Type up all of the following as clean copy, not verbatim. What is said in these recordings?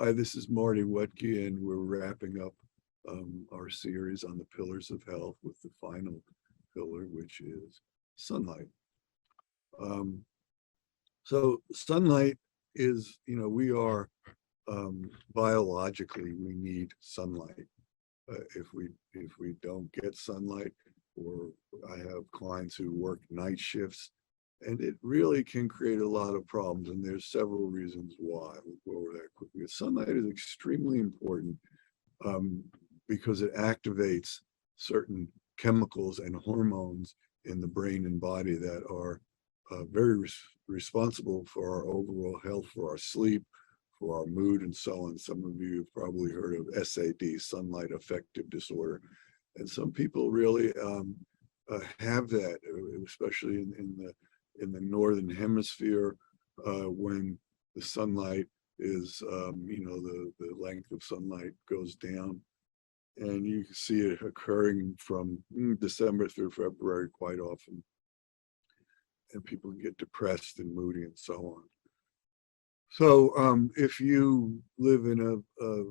Hi, this is Marty Wuttke, and we're wrapping up our series on the pillars of health with the final pillar, which is sunlight. Um, so sunlight is, we are biologically, we need sunlight. If we don't get sunlight, or I have clients who work night shifts, and it really can create a lot of problems. And there's several reasons why. We'll go over that quickly. Sunlight is extremely important um, because it activates certain chemicals and hormones in the brain and body that are very responsible for our overall health, for our sleep, for our mood, and so on. Some of you have probably heard of SAD, sunlight affective disorder, and some people really have that, especially in the northern hemisphere, when the sunlight is, the length of sunlight goes down, and you can see it occurring from December through February quite often, and people get depressed and moody and so on. So if you live in a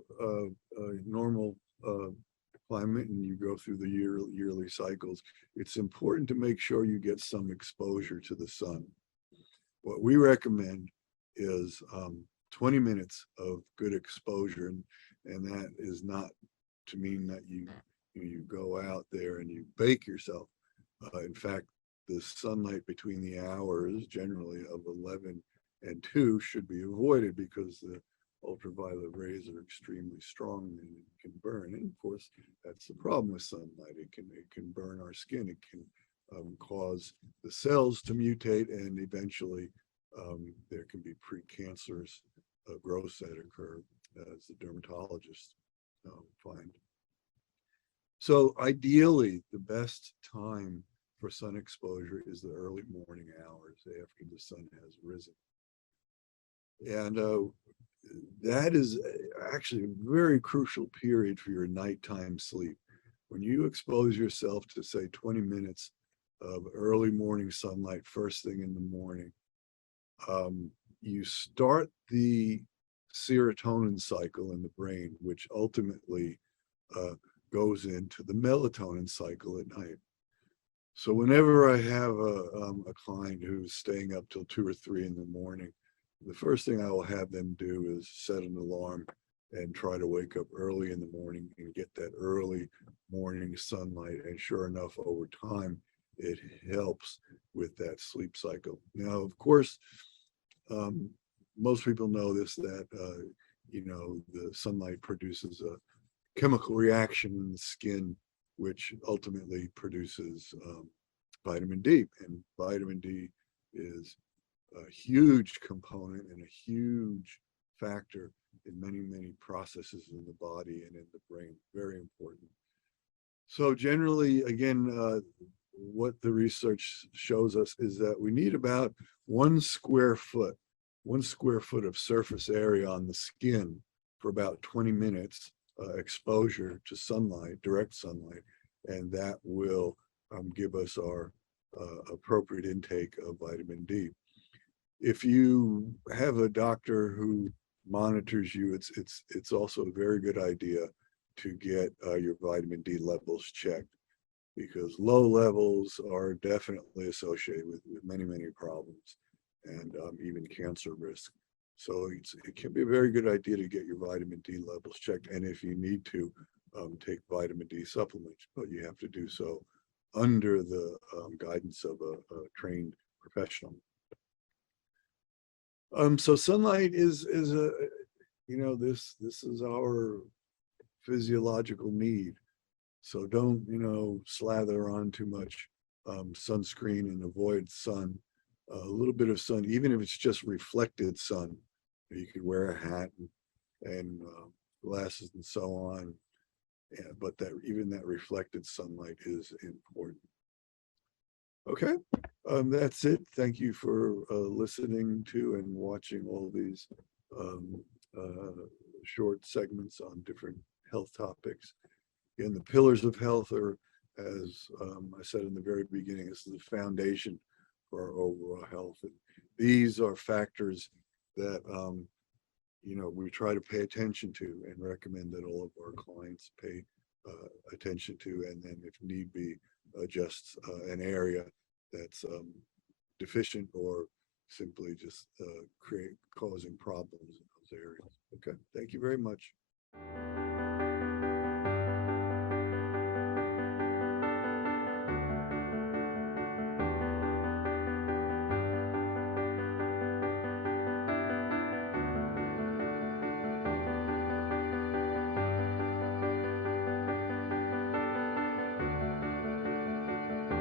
normal climate and you go through the yearly cycles, it's important to make sure you get some exposure to the sun. What we recommend is 20 minutes of good exposure, and that is not to mean that you go out there and you bake yourself. In fact, the sunlight between the hours generally of 11 and 2 should be avoided because the ultraviolet rays are extremely strong and can burn. And of course, that's the problem with sunlight. It can burn our skin. It can cause the cells to mutate, and eventually there can be precancerous growths that occur, as the dermatologists find. So ideally, the best time for sun exposure is the early morning hours after the sun has risen. And that is actually a very crucial period for your nighttime sleep. When you expose yourself to, say, 20 minutes of early morning sunlight first thing in the morning, you start the serotonin cycle in the brain, which ultimately goes into the melatonin cycle at night. So whenever I have a client who's staying up till 2 or 3 in the morning, the first thing I will have them do is set an alarm and try to wake up early in the morning and get that early morning sunlight. And sure enough, over time, it helps with that sleep cycle. Now, of course, most people know this, that, the sunlight produces a chemical reaction in the skin, which ultimately produces vitamin D. And vitamin D is a huge component and a huge factor in many, many processes in the body and in the brain. Very important. So generally, again, what the research shows us is that we need about 1 square foot of surface area on the skin for about 20 minutes exposure to sunlight, direct sunlight, and that will give us our appropriate intake of vitamin D. If you have a doctor who monitors you, it's also a very good idea to get your vitamin D levels checked, because low levels are definitely associated with many, many problems, and even cancer risk. So it can be a very good idea to get your vitamin D levels checked, and if you need to, take vitamin D supplements, but you have to do so under the guidance of a trained professional. So sunlight is a, this is our physiological need. So don't, slather on too much sunscreen and avoid sun. A little bit of sun, even if it's just reflected sun. You could wear a hat and glasses and so on. Yeah, but even that reflected sunlight is important. Okay, that's it. Thank you for listening to and watching all these short segments on different health topics. And the pillars of health are, as I said in the very beginning, this is the foundation for our overall health. And these are factors that we try to pay attention to and recommend that all of our clients pay attention to, and then if need be, adjust an area that's deficient or simply just causing problems in those areas. Okay, thank you very much.